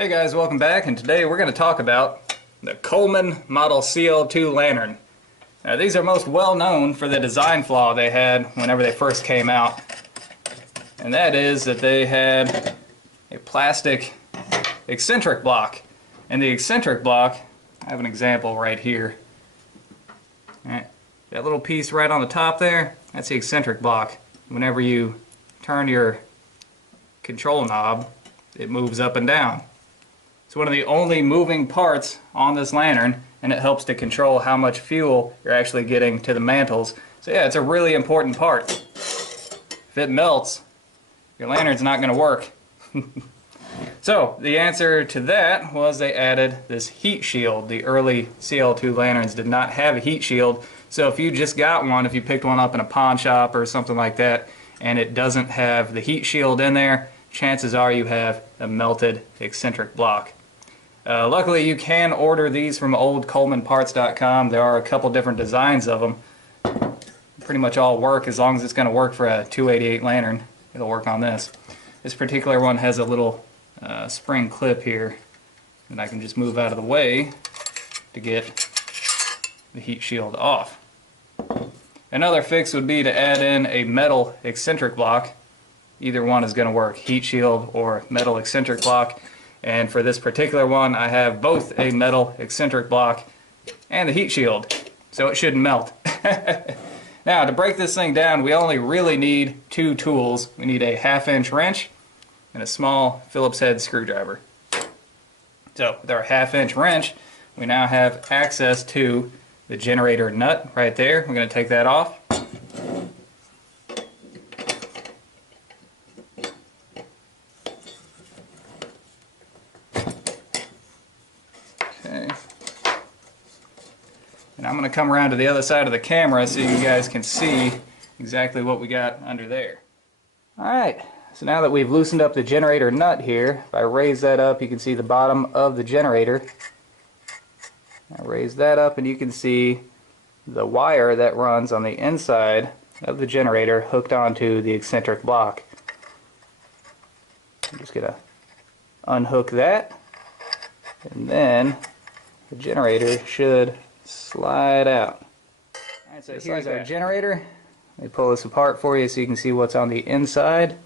Hey guys, welcome back, and today we're going to talk about the Coleman Model CL2 lantern. Now, these are most well known for the design flaw they had whenever they first came out, and that is that they had a plastic eccentric block. And the eccentric block, I have an example right here. All right, that little piece right on the top there, that's the eccentric block. Whenever you turn your control knob, it moves up and down. It's one of the only moving parts on this lantern, and it helps to control how much fuel you're actually getting to the mantles. So yeah, it's a really important part. If it melts, your lantern's not going to work. So the answer to that was they added this heat shield. The early CL2 lanterns did not have a heat shield, so if you just got one, if you picked one up in a pawn shop or something like that, and it doesn't have the heat shield in there, chances are you have a melted eccentric block. Luckily, you can order these from oldcolemanparts.com. There are a couple different designs of them. Pretty much all work as long as it's going to work for a 288 lantern. It'll work on this. This particular one has a little spring clip here that I can just move out of the way to get the heat shield off. Another fix would be to add in a metal eccentric block. Either one is going to work, heat shield or metal eccentric block. And for this particular one, I have both a metal eccentric block and the heat shield, so it shouldn't melt. Now, to break this thing down, we only really need two tools. We need a 1/2-inch wrench and a small Phillips head screwdriver. So with our 1/2-inch wrench, we now have access to the generator nut right there. We're going to take that off. Okay. And I'm going to come around to the other side of the camera so you guys can see exactly what we got under there. Alright, so now that we've loosened up the generator nut here, if I raise that up, you can see the bottom of the generator. I raise that up and you can see the wire that runs on the inside of the generator hooked onto the eccentric block. I'm just going to unhook that, and then the generator should slide out. Alright, so here's our generator. Let me pull this apart for you so you can see what's on the inside.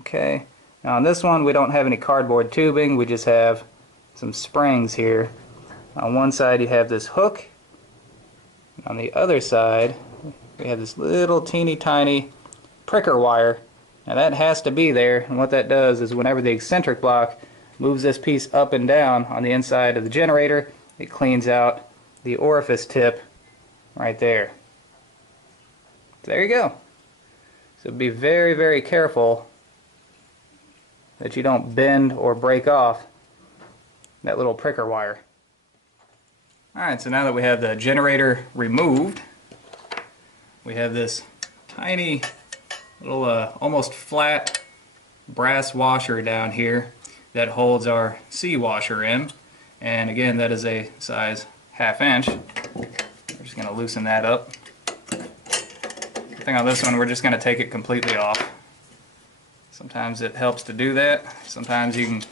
Okay, now on this one we don't have any cardboard tubing, we just have some springs here. On one side you have this hook, and on the other side we have this little teeny tiny pricker wire. Now that has to be there, and what that does is whenever the eccentric block moves this piece up and down on the inside of the generator, it cleans out the orifice tip right there. So there you go. So be very, very careful that you don't bend or break off that little pricker wire. Alright, so now that we have the generator removed, we have this tiny little almost flat brass washer down here that holds our C washer in, and again that is a size 1/2 inch. We're just going to loosen that up. The thing on this one, we're just going to take it completely off. Sometimes it helps to do that. Sometimes you can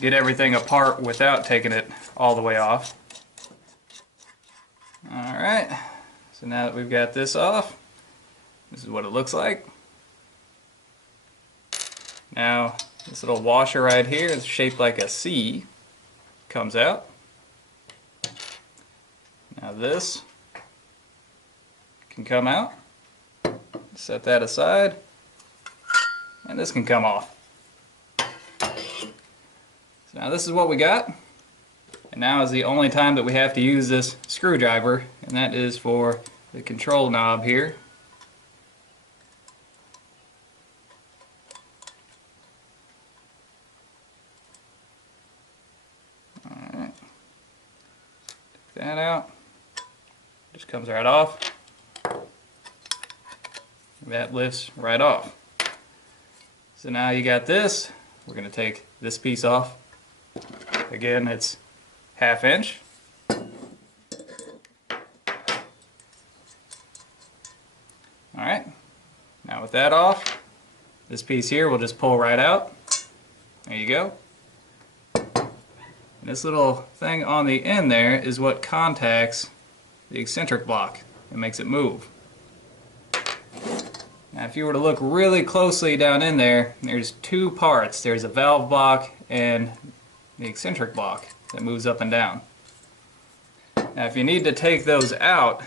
get everything apart without taking it all the way off. Alright, so now that we've got this off, this is what it looks like. Now, this little washer right here is shaped like a C. Comes out. Now this can come out. Set that aside. And this can come off. So now this is what we got. And now is the only time that we have to use this screwdriver, and that is for the control knob here. Alright. Take that out. Just comes right off. That lifts right off. So now you got this. We're going to take this piece off. Again, it's 1/2 inch. Alright, now with that off, This piece here will just pull right out. There you go. And this little thing on the end there is what contacts the eccentric block and makes it move. Now if you were to look really closely down in there, there's two parts. There's a valve block and the eccentric block that moves up and down. Now if you need to take those out,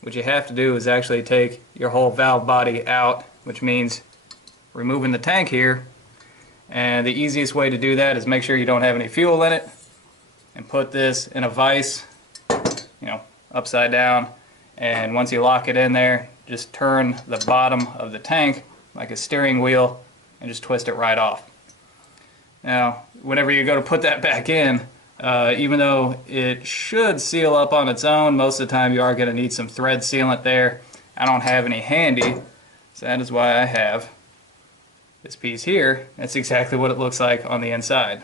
what you have to do is actually take your whole valve body out, which means removing the tank here. And the easiest way to do that is make sure you don't have any fuel in it and put this in a vise, upside down, and once you lock it in there, just turn the bottom of the tank like a steering wheel and just twist it right off. Now whenever you go to put that back in, even though it should seal up on its own, most of the time you are going to need some thread sealant there. I don't have any handy, so that is why I have this piece here. That's exactly what it looks like on the inside.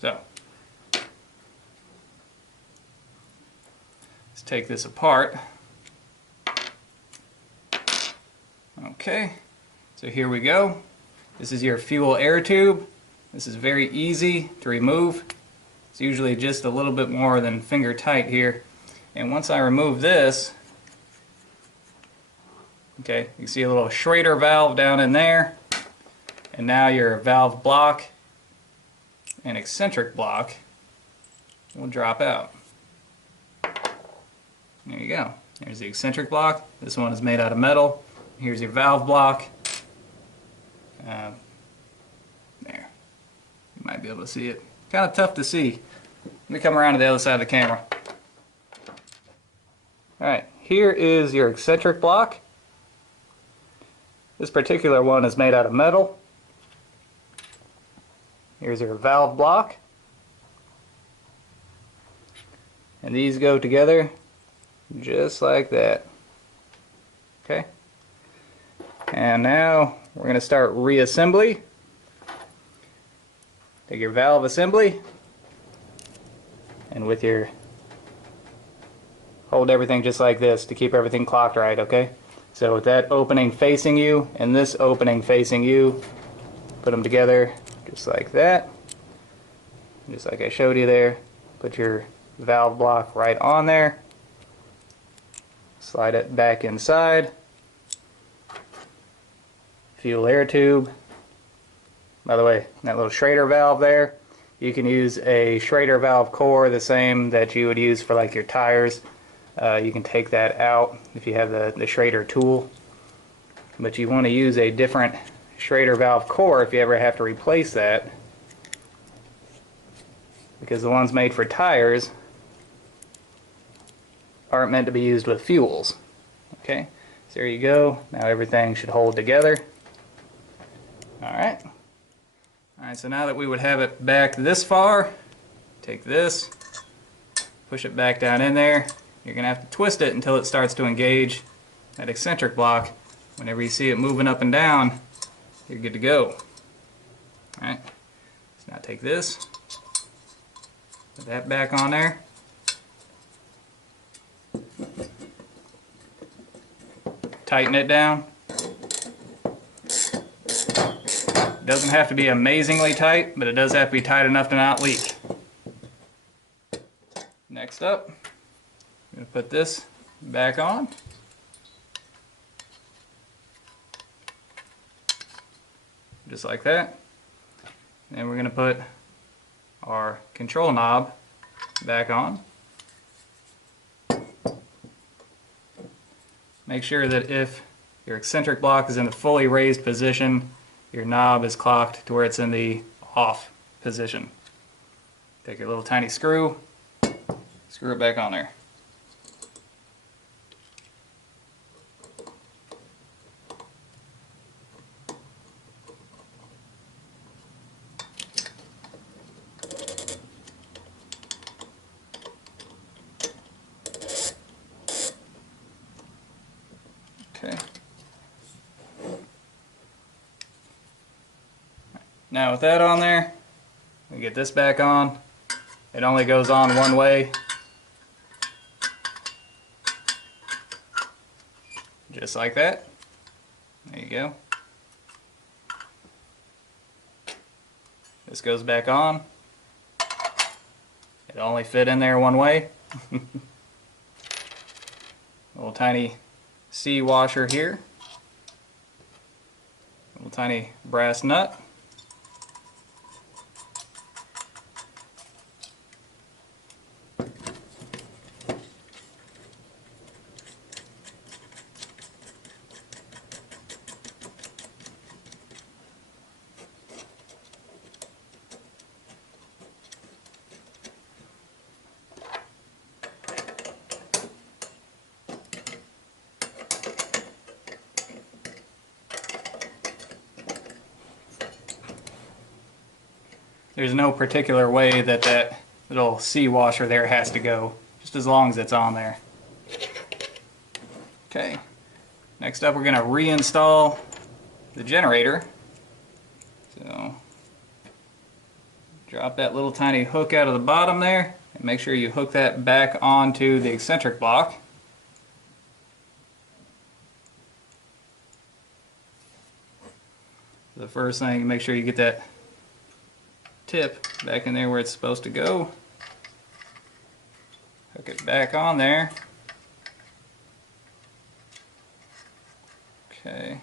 So let's take this apart. Okay, so here we go. This is your fuel air tube. This is very easy to remove. It's usually just a little bit more than finger tight here. And once I remove this, okay, you see a little Schrader valve down in there. And now your valve block and eccentric block will drop out. There you go. There's the eccentric block. This one is made out of metal. Here's your valve block. There. You might be able to see it. Kind of tough to see. Let me come around to the other side of the camera. Alright, here is your eccentric block. This particular one is made out of metal. Here's your valve block. And these go together just like that. Okay? And now we're going to start reassembly. Take your valve assembly, and with your, hold everything just like this to keep everything clocked right, okay? So with that opening facing you and this opening facing you, put them together just like that. Just like I showed you there. Put your valve block right on there. Slide it back inside. Fuel air tube. By the way, that little Schrader valve there, you can use a Schrader valve core, the same that you would use for like your tires. You can take that out if you have the Schrader tool. But you want to use a different Schrader valve core if you ever have to replace that, because the ones made for tires aren't meant to be used with fuels. Okay, so there you go. Now everything should hold together. Alright. Alright, so now that we would have it back this far, take this, push it back down in there. You're going to have to twist it until it starts to engage that eccentric block. Whenever you see it moving up and down, you're good to go. Alright, so now take this, put that back on there. Tighten it down. It doesn't have to be amazingly tight, but it does have to be tight enough to not leak. Next up, I'm going to put this back on. Just like that. Then we're going to put our control knob back on. Make sure that if your eccentric block is in a fully raised position, your knob is clocked to where it's in the off position. Take your little tiny screw, screw it back on there. Okay. Now with that on there, we get this back on. It only goes on one way. Just like that. There you go. This goes back on. It only fit in there one way. Little tiny C washer here. Little tiny brass nut. There's no particular way that that little C washer there has to go, just as long as it's on there. Okay, next up we're going to reinstall the generator. So drop that little tiny hook out of the bottom there and make sure you hook that back onto the eccentric block. The first thing, make sure you get that tip back in there where it's supposed to go. Hook it back on there. Okay.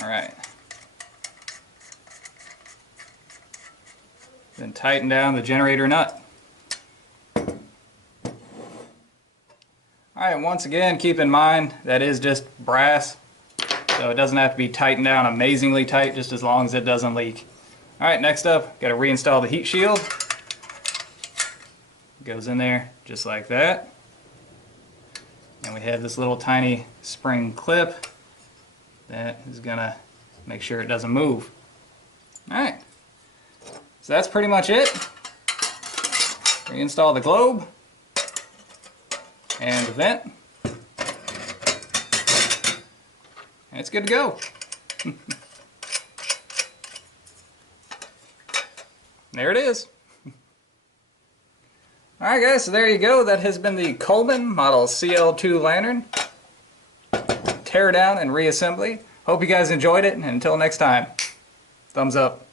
Alright. Then tighten down the generator nut. Alright, once again, keep in mind that is just brass. So it doesn't have to be tightened down amazingly tight, just as long as it doesn't leak. Alright, next up, got to reinstall the heat shield. Goes in there just like that. And we have this little tiny spring clip that is going to make sure it doesn't move. Alright, so that's pretty much it. Reinstall the globe and the vent. And it's good to go. There it is. Alright guys, so there you go. That has been the Coleman model CL2 lantern. Tear down and reassembly. Hope you guys enjoyed it, and until next time, thumbs up.